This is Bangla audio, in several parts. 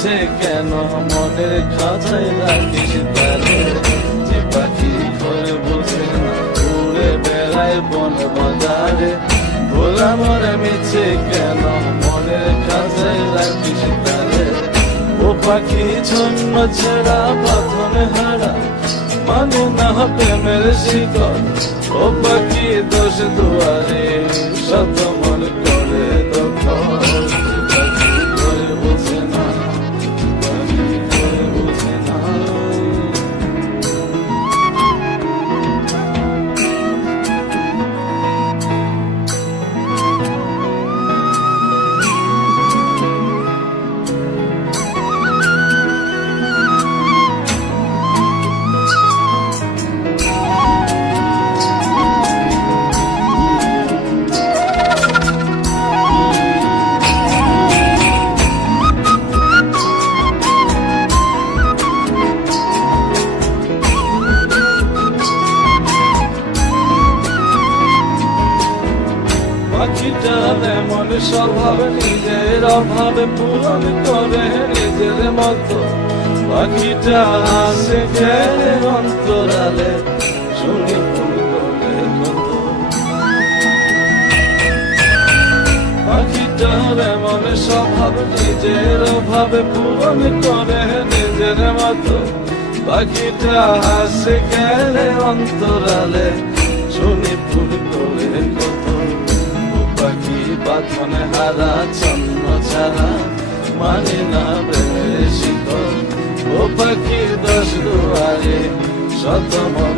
মিছে কেন? মনের খাঁচায় রাখিস তারে যে পাখি ঘরে বসে না উড়ে বেড়ায় বন বাজারে। ভোলা মরে মিছে কেন? মনের খাঁচায় রাখিস তারে ও পাখি ছন্ন ছেড়া পাথনে হারা। মানে না প্রেমের শিকল। ও পাখি দোষ দুয়ারে, শত মন করে। পাখিটার এমন স্বভাব, নিজের অভাবে পূরণ করে নিজের মতো। পাখিটা আসে গেলে অন্তরালে, শুনি পাখিটার এমন স্বভাব, নিজের অভাবে পূরণ করে নিজের মতো। পাখিটা হাসে গেলে অন্তরালে বাঁধনে হারা ছন্ন ছাড়া মানে না বেশি ও পাখির দশ দুয়ারে শত মন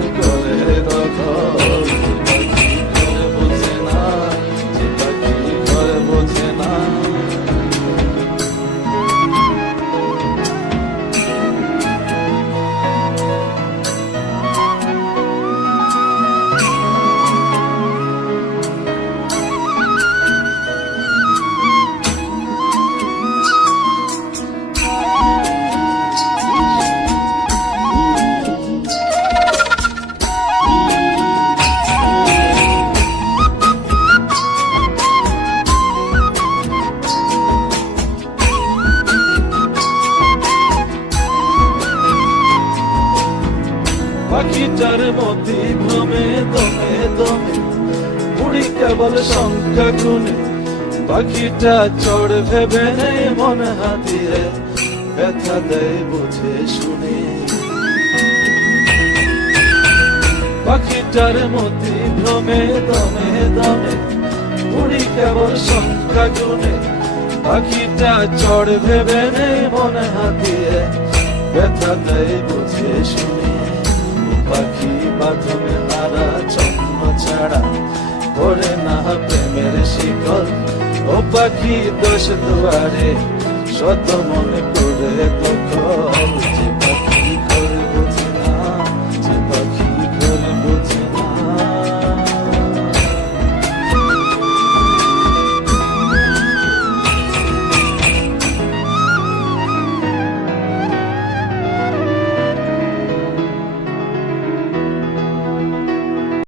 পাখিটার মতি ভ্রমে দমে দমে। উড়ি কেবল সংখ্যা গুনে, পাখিটা চড় ভেবে নেই মনে হাতিরে, ব্যথা দেয় বুঝে শুনে। পাখিটার মতি ভ্রমে দমে দমে উড়ি কেবল সংখ্যা গুনে, পাখিটা চড় ভেবে নেই মনে হাতিয়ে ব্যথা দেয় বুঝে শুনে। পাখি বাঁধনে নারা চন্ন ছাড়া ভরে না, প্রেমের শিকল। ও পাখি দোষ দুয়ারে শত মনে করে দখল